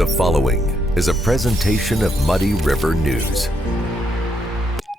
The following is a presentation of Muddy River News.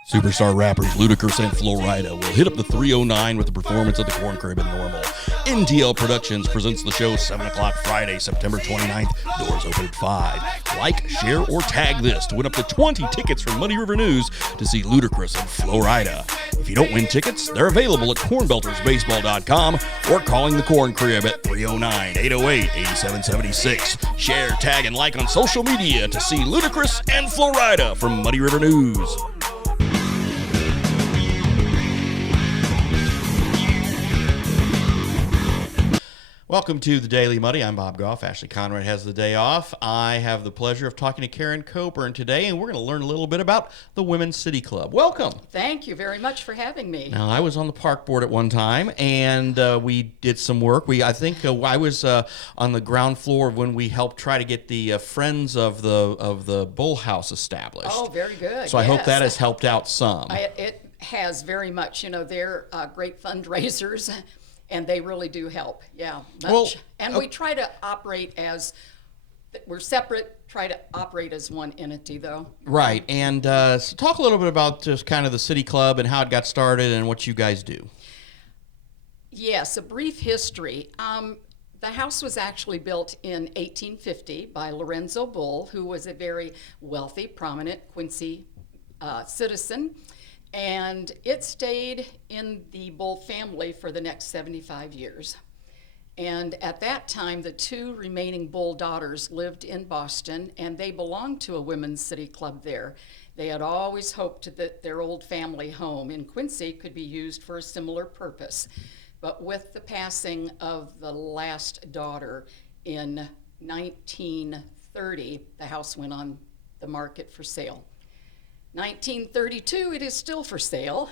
Superstar rappers Ludacris and Flo Rida will hit up the 309 with the performance at the Corn Crib in Normal. NTL Productions presents the show 7 o'clock Friday, September 29th. Doors open at 5. Like, share, or tag this to win up to 20 tickets from Muddy River News to see Ludacris and Flo Rida. If you don't win tickets, they're available at cornbeltersbaseball.com or calling the Corn Crib at 309-808-8776. Share, tag, and like on social media to see Ludacris and Flo Rida from Muddy River News. Welcome to the Daily Muddy. I'm Bob Goff. Ashley Conrad has the day off. I have the pleasure of talking to Karen Cobern today, and we're going to learn a little bit about the Women's City Club. Welcome. Thank you very much for having me. Now, I was on the park board at one time, and we did some work. I was on the ground floor when we helped try to get the Friends of the Bull House established. Oh, very good. So I hope that has helped out some. It has very much. You know, they're great fundraisers. And they really do help, yeah, much. Well, and we try to operate as, we're separate, try to operate as one entity, though. Right, and so talk a little bit about just kind of the City Club and how it got started and what you guys do. Yes, a brief history. The house was actually built in 1850 by Lorenzo Bull, who was a very wealthy, prominent Quincy citizen. And it stayed in the Bull family for the next 75 years. And at that time, the two remaining Bull daughters lived in Boston, and they belonged to a women's city club there. They had always hoped that their old family home in Quincy could be used for a similar purpose. But with the passing of the last daughter in 1930, the house went on the market for sale. 1932, it is still for sale,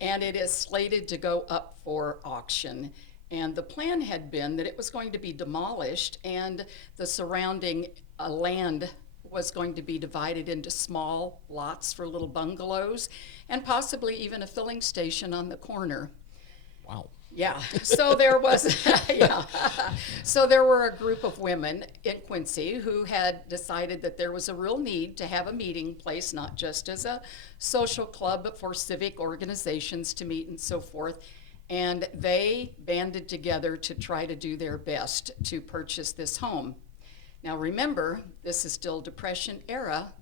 and it is slated to go up for auction. And the plan had been that it was going to be demolished, and the surrounding land was going to be divided into small lots for little bungalows, and possibly even a filling station on the corner. Wow. Yeah, so there was, so there were a group of women in Quincy who had decided that there was a real need to have a meeting place, not just as a social club, but for civic organizations to meet and so forth. And they banded together to try to do their best to purchase this home. Now remember, this is still Depression era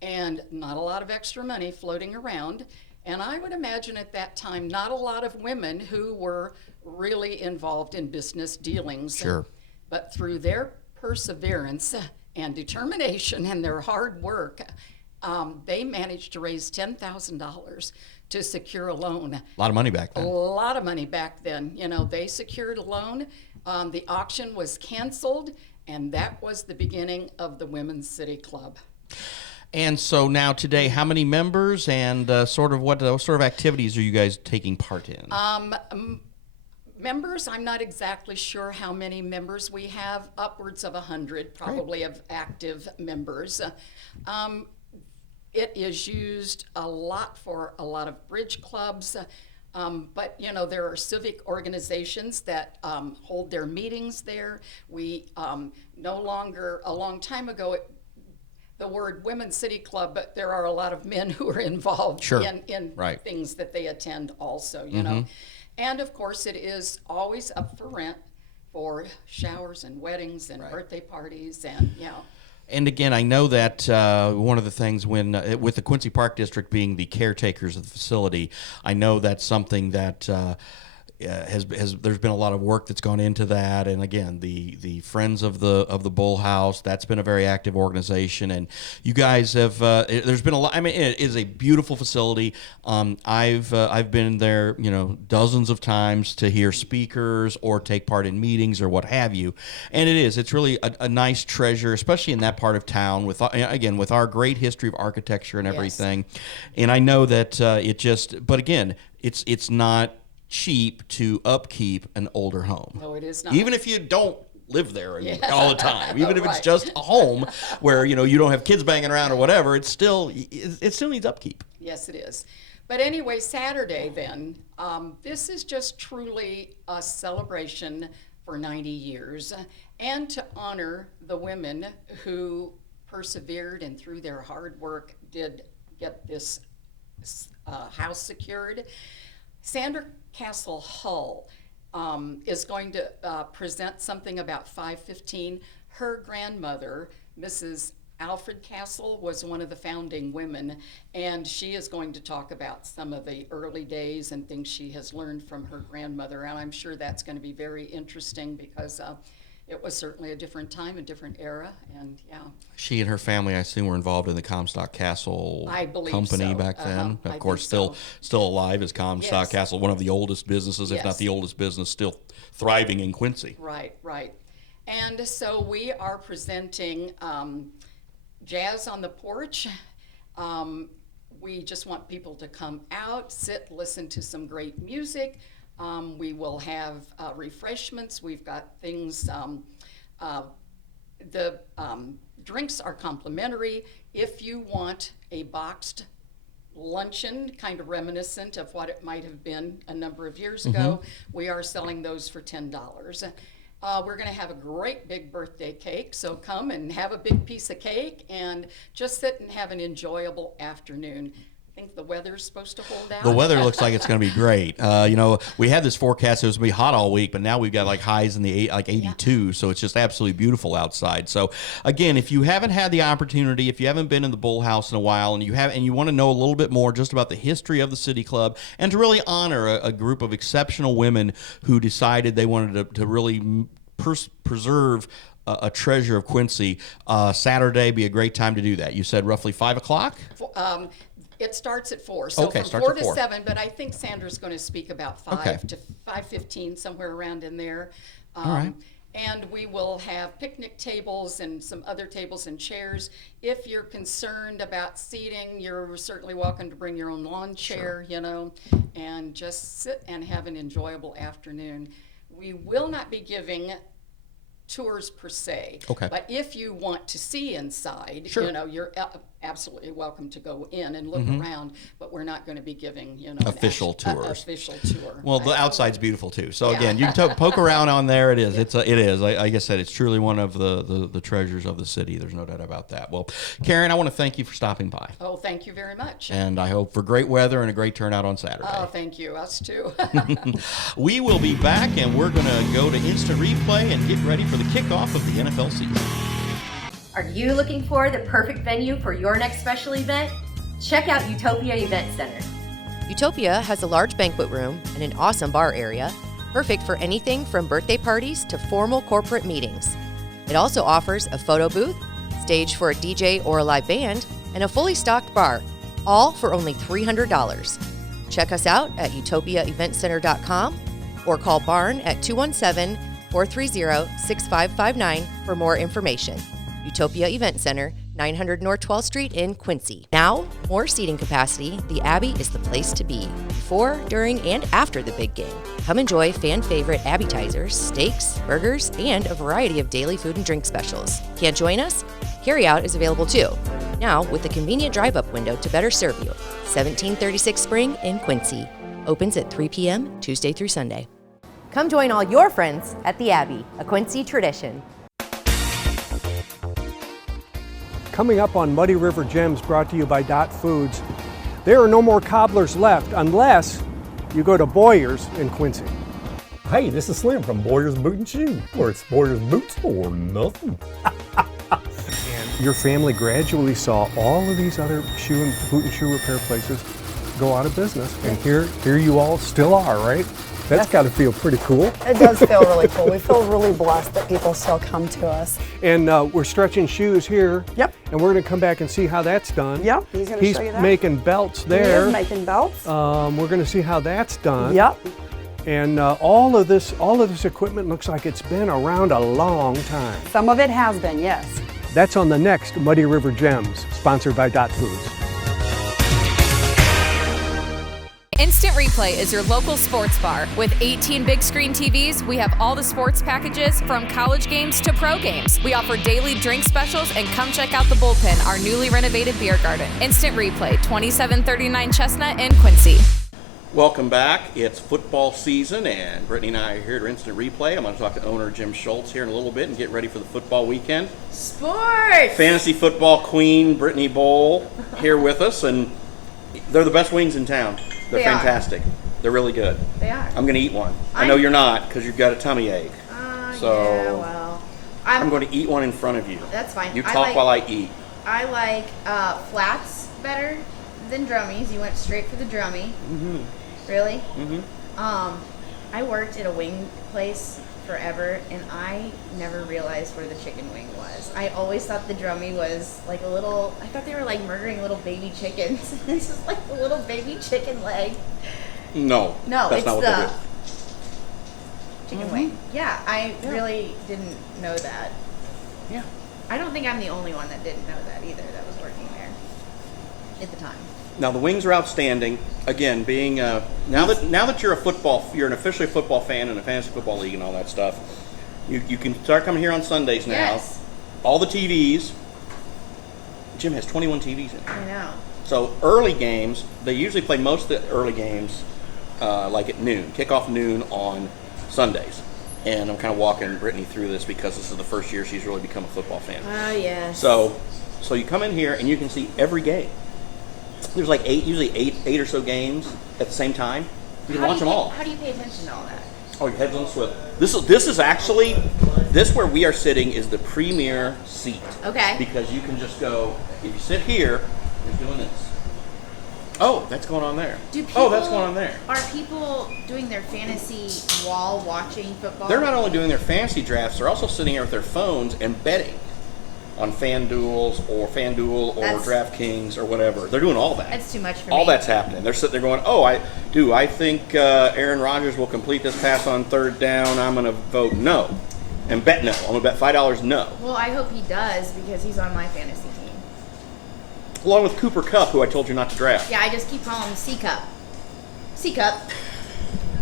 and not a lot of extra money floating around. And I would imagine at that time, not a lot of women who were really involved in business dealings. Sure. But through their perseverance and determination and their hard work, they managed to raise $10,000 to secure a loan. A lot of money back then. A lot of money back then. You know, they secured a loan. The auction was canceled, and that was the beginning of the Women's City Club. And so now today, how many members and what sort of activities are you guys taking part in? Members, I'm not exactly sure how many members we have, upwards of 100 probably. Great. Of active members. It is used a lot for a lot of bridge clubs, but you know, there are civic organizations that hold their meetings there. We no longer, a long time ago, the word Women's City Club, but there are a lot of men who are involved. Sure. in right. things that they attend also, you know. And of course it is always up for rent for showers and weddings and birthday parties and, you know. And again, I know that one of the things with the Quincy Park District being the caretakers of the facility, I know that's something that there's been a lot of work that's gone into that, and again, the Friends of the Bull House, that's been a very active organization, and you guys have. There's been a lot. I mean, it is a beautiful facility. I've been there, you know, dozens of times to hear speakers or take part in meetings or what have you, and it's really a nice treasure, especially in that part of town. With our great history of architecture and everything, yes. And I know that but again, it's not cheap to upkeep an older home. No, it is not. Even if you don't live there all the time, even if it's just a home where you don't have kids banging around or whatever, it still needs upkeep. Yes, it is. But anyway, Saturday then, this is just truly a celebration for 90 years. and to honor the women who persevered and through their hard work did get this house secured. Sandra Castle Hull is going to present something about 515. Her grandmother, Mrs. Alfred Castle, was one of the founding women, and she is going to talk about some of the early days and things she has learned from her grandmother. And I'm sure that's going to be very interesting because it was certainly a different time, a different era, and yeah. She and her family, I assume, were involved in the Comstock Castle company so. back then. I Of course, think still alive is Comstock Yes. Castle, one of the oldest businesses, if Yes. not the oldest business, still thriving in Quincy. Right. And so we are presenting Jazz on the Porch. We just want people to come out, sit, listen to some great music. We will have refreshments. We've got things, the drinks are complimentary. If you want a boxed luncheon, kind of reminiscent of what it might have been a number of years ago, we are selling those for $10. We're going to have a great big birthday cake, so come and have a big piece of cake and just sit and have an enjoyable afternoon. I think the weather's supposed to hold out. The weather looks like it's going to be great. We had this forecast; it was going to be hot all week, but now we've got like highs in the 82, so it's just absolutely beautiful outside. So, again, if you haven't had the opportunity, if you haven't been in the Bull House in a while, and you want to know a little bit more just about the history of the City Club, and to really honor a group of exceptional women who decided they wanted to really preserve a treasure of Quincy, Saturday be a great time to do that. You said roughly 5 o'clock. It starts at 4, so Okay, from starts 4 at to 4. 7, but I think Sandra's going to speak about 5 to 5:15, somewhere around in there. All right. And we will have picnic tables and some other tables and chairs. If you're concerned about seating, you're certainly welcome to bring your own lawn chair, and just sit and have an enjoyable afternoon. We will not be giving tours per se. Okay. But if you want to see inside, you're absolutely welcome to go in and look around, but we're not going to be giving, Official tours. Official tour. Well, the outside's beautiful too. So again, you can poke around on there. It is. It is. Like I said, it's truly one of the treasures of the city. There's no doubt about that. Well, Karen, I want to thank you for stopping by. Oh, thank you very much. And I hope for great weather and a great turnout on Saturday. Oh, thank you. Us too. We will be back, and we're going to go to instant replay and get ready for the kickoff of the NFL season. Are you looking for the perfect venue for your next special event? Check out Utopia Event Center. Utopia has a large banquet room and an awesome bar area, perfect for anything from birthday parties to formal corporate meetings. It also offers a photo booth, stage for a DJ or a live band, and a fully stocked bar, all for only $300. Check us out at utopiaeventcenter.com or call Barn at 217-430-6559 for more information. Utopia Event Center, 900 North 12th Street in Quincy. Now, more seating capacity, the Abbey is the place to be, before, during, and after the big game. Come enjoy fan-favorite appetizers, steaks, burgers, and a variety of daily food and drink specials. Can't join us? Carryout is available too, now with a convenient drive-up window to better serve you. 1736 Spring in Quincy. Opens at 3 p.m. Tuesday through Sunday. Come join all your friends at the Abbey, a Quincy tradition. Coming up on Muddy River Gems, brought to you by Dot Foods, there are no more cobblers left unless you go to Boyer's in Quincy. Hey, this is Slim from Boyer's Boot and Shoe, where it's Boyer's Boots or nothing. And your family gradually saw all of these other boot and shoe repair places go out of business, and here you all still are, right? That's got to feel pretty cool. It does feel really cool. We feel really blessed that people still come to us. And we're stretching shoes here. Yep. And we're going to come back and see how that's done. Yep, he's going to show you that. He's making belts there. He is making belts. We're going to see how that's done. Yep. And all of this equipment looks like it's been around a long time. Some of it has been, yes. That's on the next Muddy River Gems, sponsored by Dot Foods. Instant Replay is your local sports bar. With 18 big screen TVs, we have all the sports packages from college games to pro games. We offer daily drink specials, and come check out the Bullpen, our newly renovated beer garden. Instant Replay, 2739 Chestnut in Quincy. Welcome back. It's football season, and Brittany and I are here to Instant Replay. I'm going to talk to owner Jim Schultz here in a little bit and get ready for the football weekend. Sports! Fantasy football queen Brittany Bull here with us, and they're the best wings in town. They're fantastic. They're really good. They are. I'm going to eat one. I know you're not because you've got a tummy ache. So yeah, well. I'm going to eat one in front of you. That's fine. You talk while I eat. I like flats better than drummies. You went straight for the drummy. Mm-hmm. Really? Mm-hmm. I worked at a wing place forever, and I never realized where the chicken wing was. I always thought the drummy was like a little, I thought they were like murdering little baby chickens. This is like the little baby chicken leg. No, that's it's not what they do. Chicken wing. Yeah, I really didn't know that. Yeah. I don't think I'm the only one that didn't know that either, that was working there at the time. Now the wings are outstanding. Again, being now that you're an officially football fan in a fantasy football league and all that stuff, you can start coming here on Sundays now. Yes. All the TVs. Jim has 21 TVs in here. I know. So early games, they usually play most of the early games like at noon, kickoff noon on Sundays. And I'm kind of walking Brittany through this because this is the first year she's really become a football fan. Oh, yes. So you come in here and you can see every game. There's like usually eight or so games at the same time. You can watch them all. How do you pay attention to all that? Oh, your head's on swivel. This is actually where we are sitting is the premier seat. Okay. Because you can just go, if you sit here, you're doing this. Oh, that's going on there. That's going on there. Are people doing their fantasy while watching football? They're not only doing their fantasy drafts, they're also sitting here with their phones and betting on FanDuel or DraftKings or whatever. They're doing all that. That's too much for me. All that's happening. They're sitting there going, I think Aaron Rodgers will complete this pass on third down. I'm going to vote no. And bet no. I'm going to bet $5 no. Well, I hope he does because he's on my fantasy team. Along with Cooper Kupp, who I told you not to draft. Yeah, I just keep calling him C-Cup. C-Cup.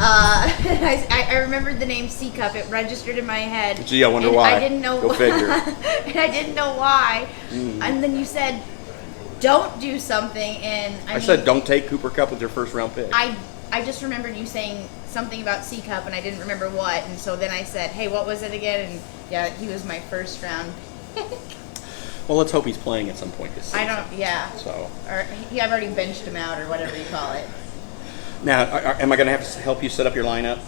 I remembered the name C-Cup. It registered in my head. Gee, I wonder why. I didn't know. Go figure. And I didn't know why. And then you said, don't do something. And I said, don't take Cooper Kupp with your first round pick. I just remembered you saying something about C-Cup, and I didn't remember what. And so then I said, hey, what was it again? And yeah, he was my first round pick. Well, let's hope he's playing at some point this season. So. Or I've already benched him out, or whatever you call it. Now, am I going to have to help you set up your lineup?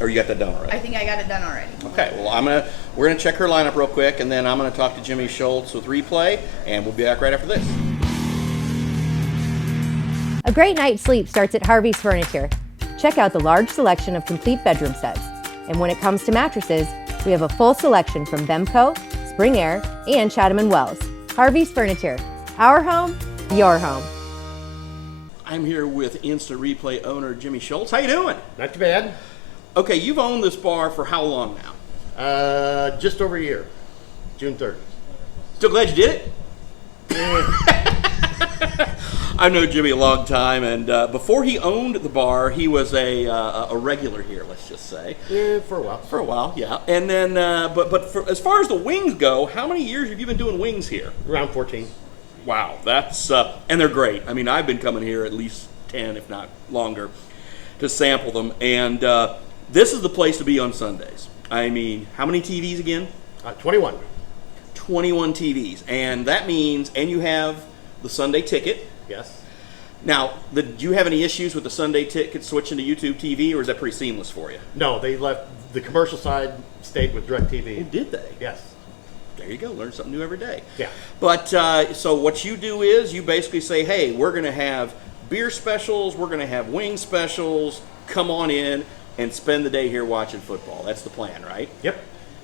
Or you got that done already? I think I got it done already. Okay, well, we're going to check her lineup real quick, and then I'm going to talk to Jimmy Schultz with Replay, and we'll be back right after this. A great night's sleep starts at Harvey's Furniture. Check out the large selection of complete bedroom sets. And when it comes to mattresses, we have a full selection from Bemco, Spring Air, and Chatham & Wells. Harvey's Furniture. Our home, your home. I'm here with Instant Replay owner Jimmy Schultz. How you doing? Not too bad. Okay, you've owned this bar for how long now? Just over a year. June 3rd. Still glad you did it? I've known Jimmy a long time, and before he owned the bar, he was a regular here, let's just say. Yeah, for a while. For a while, yeah. And then, as far as the wings go, how many years have you been doing wings here? Around 14. Wow, that's and they're great. I mean, I've been coming here at least 10, if not longer, to sample them. And this is the place to be on Sundays. I mean, how many TVs again? 21. 21 TVs, and that means, and you have the Sunday ticket. Yes. Now, do you have any issues with the Sunday ticket switching to YouTube TV, or is that pretty seamless for you? No, they left the commercial side, stayed with DirecTV. Oh, did they? Yes. There you go. Learn something new every day. Yeah. But so what you do is you basically say, hey, we're going to have beer specials, we're going to have wing specials. Come on in and spend the day here watching football. That's the plan, right? Yep.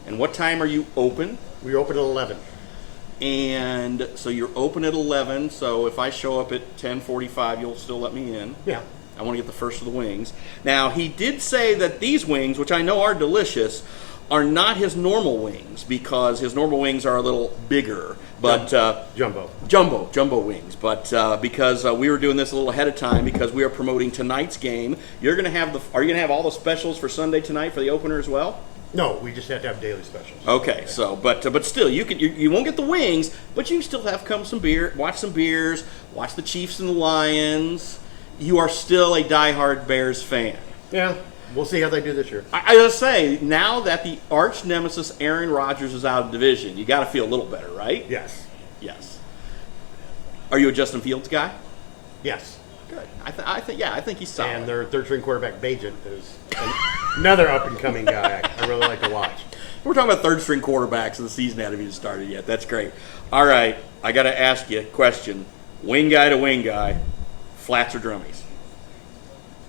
And what time are you open? We open at 11. And so you're open at 11. So if I show up at 10:45, you'll still let me in. Yeah. I want to get the first of the wings. Now, he did say that these wings, which I know are delicious, are not his normal wings, because his normal wings are a little bigger. But jumbo wings. But because we were doing this a little ahead of time, because we are promoting tonight's game, are you going to have all the specials for Sunday tonight for the opener as well? No, we just have to have daily specials. Okay, so but still, you won't get the wings, but you still have some beer, watch some beers, watch the Chiefs and the Lions, you are still a diehard Bears fan. Yeah, we'll see how they do this year. I gotta say, now that the arch nemesis Aaron Rodgers is out of division, you got to feel a little better, right? Yes. Yes. Are you a Justin Fields guy? Yes. Good. I think he's solid. And their third-string quarterback, Bajent, is another up-and-coming guy I really like to watch. We're talking about third-string quarterbacks, and the season hasn't even started yet. That's great. All right, I got to ask you a question. Wing guy to wing guy, flats or drummies?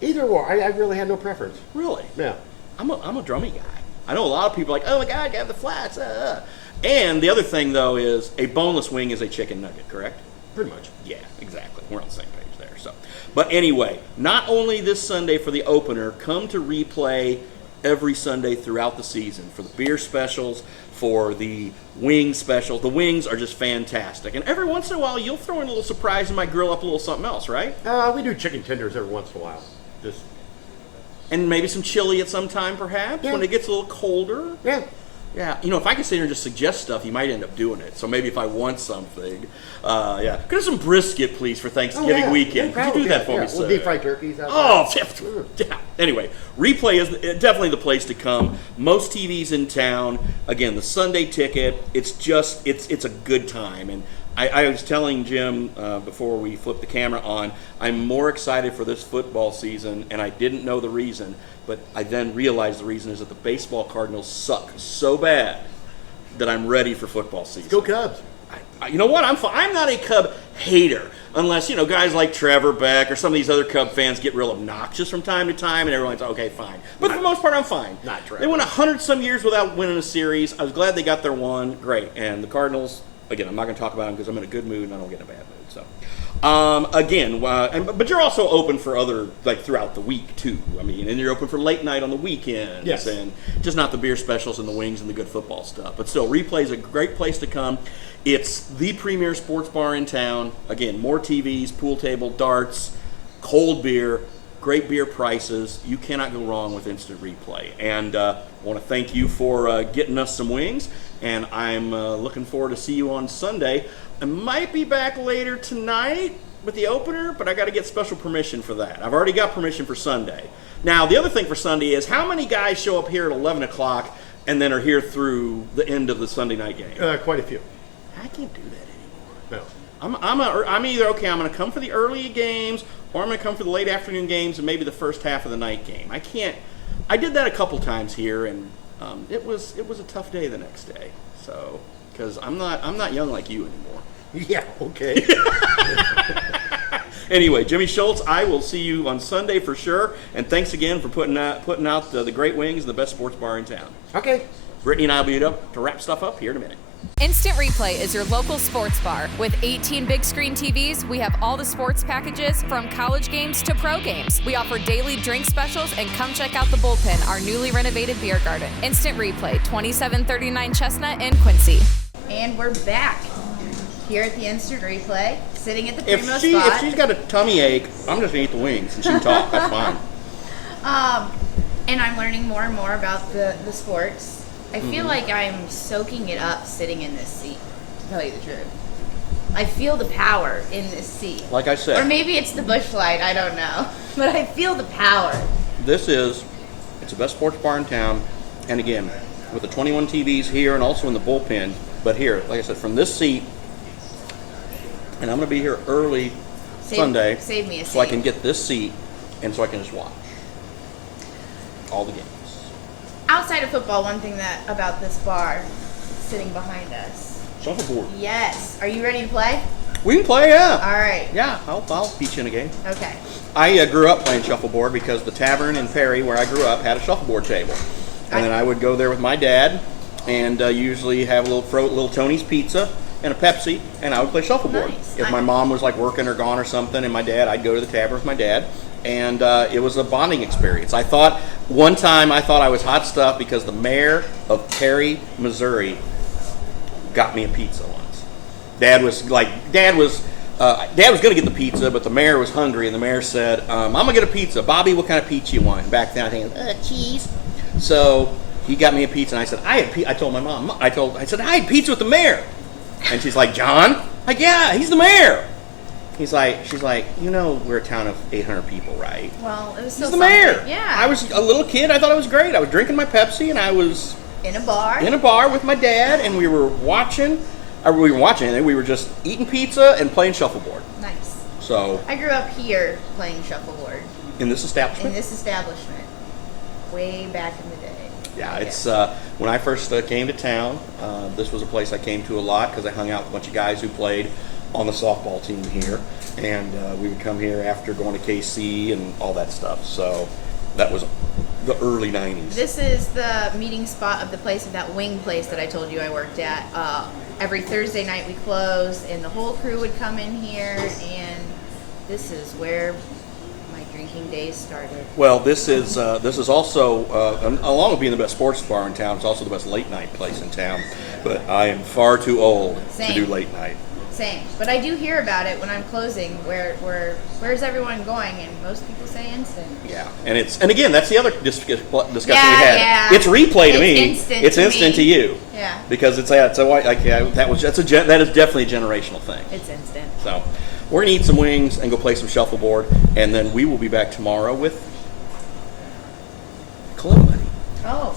Either or. I really had no preference. Really? Yeah. I'm a drummy guy. I know a lot of people are like, oh my God, I have the flats. And the other thing, though, is a boneless wing is a chicken nugget, correct? Pretty much. Yeah, exactly. We're on the same page there. So, but anyway, not only this Sunday for the opener, come to Replay every Sunday throughout the season for the beer specials, for the wing specials. The wings are just fantastic. And every once in a while, you'll throw in a little surprise and might grill up a little something else, right? We do chicken tenders every once in a while. And maybe some chili at some time, perhaps, when it gets a little colder. Yeah. Yeah, if I could sit here and just suggest stuff, you might end up doing it. So maybe if I want something, yeah. Could have some brisket, please, for Thanksgiving weekend. Could you do that for me, sir? We'll deep fry turkeys. Yeah. Anyway, Replay is definitely the place to come. Most TVs in town. Again, the Sunday ticket. It's a good time. And I was telling Jim before we flipped the camera on, I'm more excited for this football season, and I didn't know the reason. But I then realized the reason is that the baseball Cardinals suck so bad that I'm ready for football season. Go Cubs. You know what? I'm not a Cub hater unless, guys like Trevor Beck or some of these other Cub fans get real obnoxious from time to time and everyone's okay, fine. But for the most part, I'm fine. Not Trevor. They went 100-some years without winning a series. I was glad they got their one. Great. And the Cardinals, again, I'm not going to talk about them because I'm in a good mood and I don't get in a bad mood. So, but you're also open for other, like throughout the week too. I mean, and you're open for late night on the weekends. Yes. And just not the beer specials and the wings and the good football stuff. But still, Replay is a great place to come. It's the premier sports bar in town. Again, more TVs, pool table, darts, cold beer, great beer prices. You cannot go wrong with Instant Replay. And I want to thank you for getting us some wings. And I'm looking forward to see you on Sunday. I might be back later tonight with the opener, but I got to get special permission for that. I've already got permission for Sunday. Now, the other thing for Sunday is how many guys show up here at 11 o'clock and then are here through the end of the Sunday night game? Quite a few. I can't do that anymore. No. I'm either, okay, I'm going to come for the early games or I'm going to come for the late afternoon games and maybe the first half of the night game. I did that a couple times here, and it was a tough day the next day. So, because I'm not young like you anymore. Yeah, okay. Anyway, Jimmy Schultz, I will see you on Sunday for sure. And thanks again for putting out the great wings and the best sports bar in town. Okay. Brittany and I will be up to wrap stuff up here in a minute. Instant Replay is your local sports bar. With 18 big screen TVs, we have all the sports packages from college games to pro games. We offer daily drink specials, and come check out the Bullpen, our newly renovated beer garden. Instant Replay, 2739 Chestnut in Quincy. And we're back here at the Instant Replay, sitting at the primo spot. If she's got a tummy ache, I'm just going to eat the wings and she can talk. That's fine. And I'm learning more and more about the sports. I feel like I'm soaking it up sitting in this seat, to tell you the truth. I feel the power in this seat. Like I said. Or maybe it's the Busch Light, I don't know. But I feel the power. It's the best sports bar in town. And again, with the 21 TVs here and also in the bullpen. But here, like I said, from this seat, and I'm going to be here early Sunday. Save me a seat. So I can get this seat and so I can just watch all the games. Outside of football, one thing about this bar sitting behind us. Shuffleboard. Yes. Are you ready to play? We can play, yeah. All right. Yeah, I'll beat you in a game. Okay. I grew up playing shuffleboard because the tavern in Perry, where I grew up, had a shuffleboard table. And then I would go there with my dad and usually have a little Tony's pizza and a Pepsi, and I would play shuffleboard. Nice. If my mom was like working or gone or something, and I'd go to the tavern with my dad. And it was a bonding experience. One time I thought I was hot stuff because the mayor of Perry, Missouri, got me a pizza once. Dad was going to get the pizza, but the mayor was hungry, and the mayor said, I'm going to get a pizza. Bobby, what kind of pizza you want? And back then I was thinking, cheese. So he got me a pizza, and I said, I told my mom, I had pizza with the mayor. And she's like, John? Like, yeah, he's the mayor. she's like, we're a town of 800 people, right? Well, it was He's still the mayor. something. Yeah. I was a little kid. I thought it was great. I was drinking my Pepsi, and I was in a bar. In a bar with my dad, and we were watching. We were watching anything. We were just eating pizza and playing shuffleboard. Nice. So I grew up here playing shuffleboard. In this establishment. Way back in the day. Yeah, it's when I first came to town. This was a place I came to a lot because I hung out with a bunch of guys who played on the softball team here, and we would come here after going to KC and all that stuff. So that was the early 90s. This is the meeting spot of the place, of that wing place that I told you I worked at. Every Thursday night we closed, and the whole crew would come in here, and this is where my drinking days started. Well, this is also along with being the best sports bar in town, it's also the best late night place in town. But I am far too old to do late night. Same, but I do hear about it when I'm closing. Where's everyone going? And most people say instant. Yeah, and again, that's the other discussion we had. Yeah. It's replay to me. It's instant to you. Yeah. Because that is definitely a generational thing. It's instant. So we're gonna eat some wings and go play some shuffleboard, and then we will be back tomorrow with Club Money. Oh.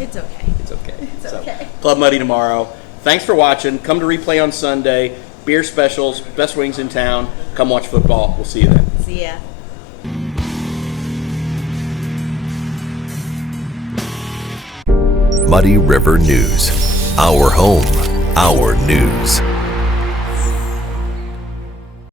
It's okay. It's okay. It's okay. Club Muddy tomorrow. Thanks for watching. Come to Replay on Sunday. Beer specials, best wings in town. Come watch football. We'll see you then. See ya. Muddy River News. Our home, our news.